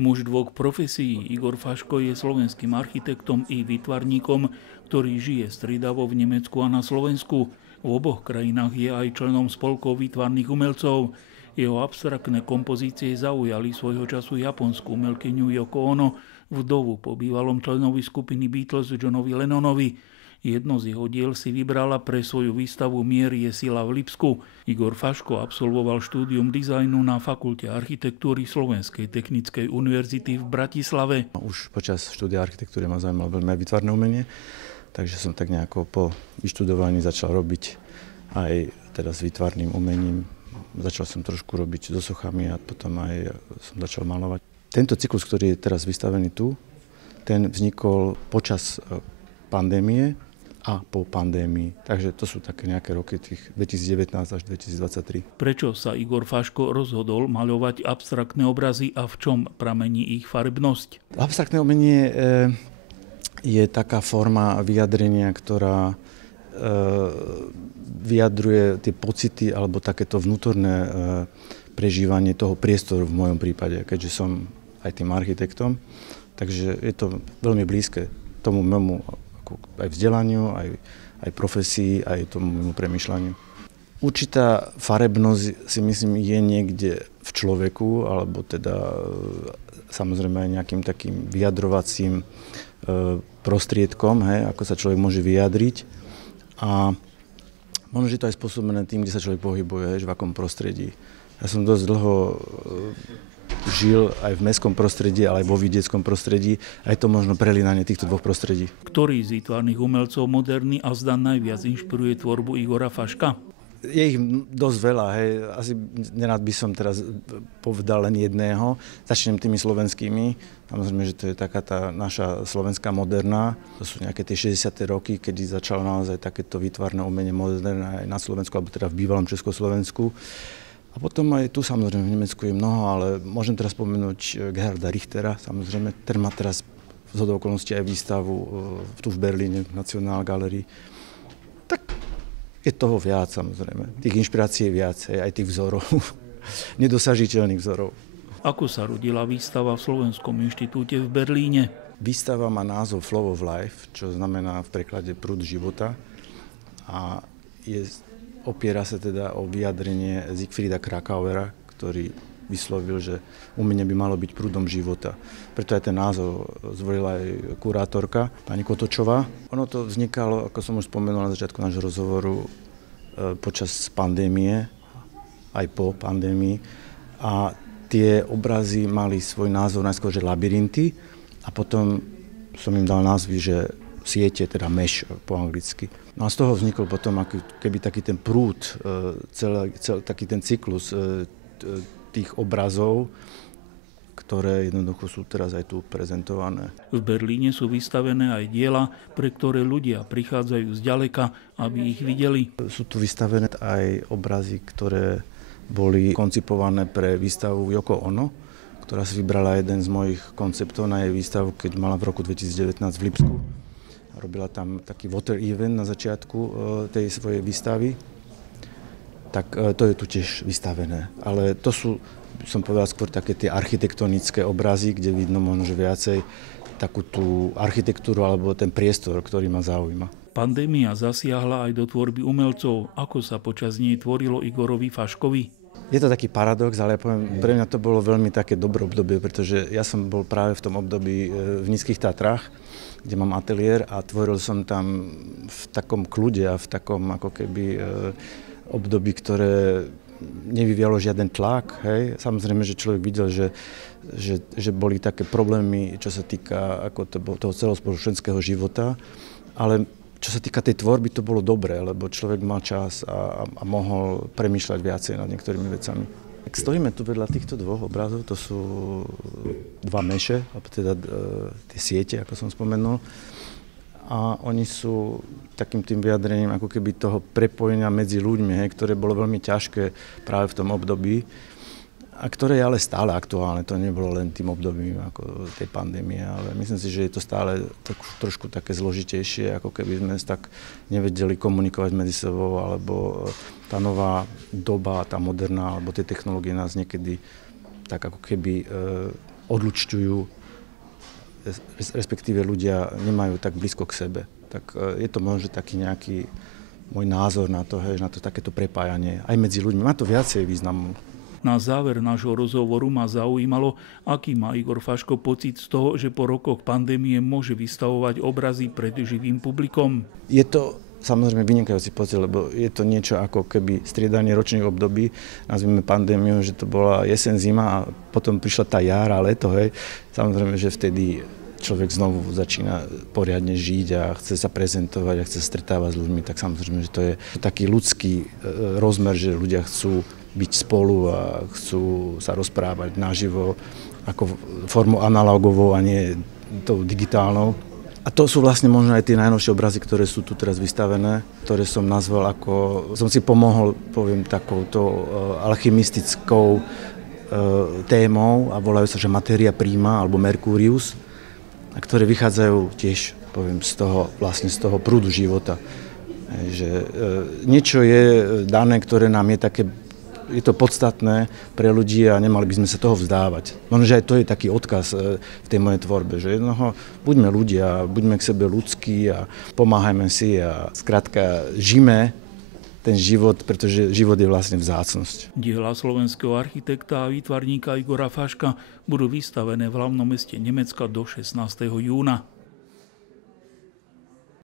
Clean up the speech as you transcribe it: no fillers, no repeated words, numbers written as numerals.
Muž dvoch profesií Igor Faško je slovenským architektom i výtvarníkom, ktorý žije striedavo v Nemecku a na Slovensku. V oboch krajinách je aj členom spolkov výtvarných umelcov. Jeho abstraktné kompozície zaujali svojho času japonskú umelkyňu Yoko Ono, vdovu po bývalom členovi skupiny Beatles Johnovi Lennonovi. Jedno z jeho diel si vybrala pre svoju výstavu Mier je sila v Lipsku. Igor Faško absolvoval štúdium dizajnu na Fakulte architektúry Slovenskej technickej univerzity v Bratislave. Už počas štúdia architektúry ma zaujímalo veľmi aj výtvarné umenie, takže som tak nejako po vyštudovaní začal robiť aj teda s výtvarným umením. Začal som trošku robiť so sochami a potom aj som začal malovať. Tento cyklus, ktorý je teraz vystavený tu, ten vznikol počas pandémie a po pandémii. Takže to sú také nejaké roky tých 2019 až 2023. Prečo sa Igor Faško rozhodol maľovať abstraktné obrazy a v čom pramení ich farebnosť? Abstraktné umenie je taká forma vyjadrenia, ktorá vyjadruje tie pocity alebo takéto vnútorné prežívanie toho priestoru v mojom prípade, keďže som aj tým architektom. Takže je to veľmi blízke tomu môjmu aj vzdelaniu, aj profesii, aj tomu môjmu premýšľaniu. Určitá farebnosť si myslím je niekde v človeku, alebo teda samozrejme aj nejakým takým vyjadrovacím prostriedkom, ako sa človek môže vyjadriť. A možno, že to aj spôsobené tým, kde sa človek pohybuje, v akom prostredí. Ja som dosť dlho žil aj v mestskom prostredí, ale aj vo vidieckom prostredí. A je to možno prelínanie týchto dvoch prostredí. Ktorý z výtvarných umelcov moderný a zda najviac inšpiruje tvorbu Igora Faška? Je ich dosť veľa. Asi nerád by som teraz povedal len jedného. Začnem tými slovenskými. Samozrejme, že to je taká tá naša slovenská moderná. To sú nejaké tie 60. roky, kedy začalo naozaj takéto výtvarné umenie moderné aj na Slovensku, alebo teda v bývalom Československu. A potom aj tu samozrejme v Nemecku je mnoho, ale môžem teraz spomenúť Gerharda Richtera, samozrejme, ten má teraz zhodou okolností aj výstavu tu v Berlíne, v Nationalgalerii. Tak je toho viac, samozrejme. Tých inšpirácií je viac, aj tých vzorov, nedosažiteľných vzorov. Ako sa rodila výstava v Slovenskom inštitúte v Berlíne? Výstava má názov Flow of Life, čo znamená v preklade prúd života a opiera sa teda o vyjadrenie Siegfrieda Krakauera, ktorý vyslovil, že umenie by malo byť prúdom života. Preto aj ten názov zvolila aj kurátorka, pani Kotočová. Ono to vznikalo, ako som už spomenul na začiatku nášho rozhovoru, počas pandémie, aj po pandémii. A tie obrazy mali svoj názov najskôr, že labyrinty, a potom som im dal názvy, že siete, teda mesh po anglicky. No a z toho vznikol potom keby taký ten prúd, taký ten cyklus tých obrazov, ktoré jednoducho sú teraz aj tu prezentované. V Berlíne sú vystavené aj diela, pre ktoré ľudia prichádzajú zďaleka, aby ich videli. Sú tu vystavené aj obrazy, ktoré boli koncipované pre výstavu Yoko Ono, ktorá si vybrala jeden z mojich konceptov na jej výstavu, keď mala v roku 2019 v Lipsku. Robila tam taký water event na začiatku tej svojej výstavy. Tak to je tu tiež vystavené. Ale to sú, som povedal, skôr také tie architektonické obrazy, kde vidno možno viacej takú tú architektúru alebo ten priestor, ktorý ma zaujíma. Pandémia zasiahla aj do tvorby umelcov. Ako sa počas nej tvorilo Igorovi Faškovi? Je to taký paradox, ale ja poviem, pre mňa to bolo veľmi také dobré obdobie, pretože ja som bol práve v tom období v Nízkych Tatrách, kde mám ateliér, a tvoril som tam v takom kľude a v takom ako keby období, ktoré nevyvíjalo žiaden tlak. Hej. Samozrejme, že človek videl, že boli také problémy, čo sa týka toho celospoločenského života, ale čo sa týka tej tvorby, to bolo dobré, lebo človek mal čas a mohol premýšľať viacej nad niektorými vecami. Tak stojíme tu vedľa týchto dvoch obrazov, to sú dva meše, alebo teda tie siete, ako som spomenul. A oni sú takým tým vyjadrením ako keby toho prepojenia medzi ľuďmi, ktoré bolo veľmi ťažké práve v tom období, a ktoré je ale stále aktuálne. To nebolo len tým obdobím ako tej pandémie, ale myslím si, že je to stále trošku také zložitejšie, ako keby sme tak nevedeli komunikovať medzi sebou, alebo tá nová doba, tá moderná, alebo tie technológie nás niekedy tak ako keby odlučťujú, respektíve ľudia nemajú tak blízko k sebe. Tak je to možno taký nejaký môj názor na to, na to takéto prepájanie aj medzi ľuďmi. Má to viacej významu. Na záver nášho rozhovoru ma zaujímalo, aký má Igor Faško pocit z toho, že po rokoch pandémie môže vystavovať obrazy pred živým publikom. Je to samozrejme vynikajúci pocit, lebo je to niečo ako keby striedanie ročných období, nazvime pandémiu, že to bola jeseň, zima a potom prišla tá jar a leto. Samozrejme, že vtedy človek znovu začína poriadne žiť a chce sa prezentovať a chce sa stretávať s ľuďmi, tak samozrejme, že to je taký ľudský rozmer, že ľudia chcú byť spolu a chcú sa rozprávať naživo ako formou analogovou a nie tou digitálnou. A to sú vlastne možno aj tie najnovšie obrazy, ktoré sú tu teraz vystavené, ktoré som nazval ako, som si pomohol, poviem, takouto alchymistickou témou a volajú sa, že Materia prima alebo Mercurius, a ktoré vychádzajú tiež, poviem, z toho prúdu života. Že niečo je dané, ktoré nám je také, je to podstatné pre ľudí a nemali by sme sa toho vzdávať. Možno, že aj to je taký odkaz v tej mojej tvorbe, že jednoho, buďme ľudia, buďme k sebe ľudskí a pomáhajme si a skrátka žijme ten život, pretože život je vlastne vzácnosť. Diela slovenského architekta a výtvarníka Igora Faška budú vystavené v hlavnom meste Nemecka do 16. júna.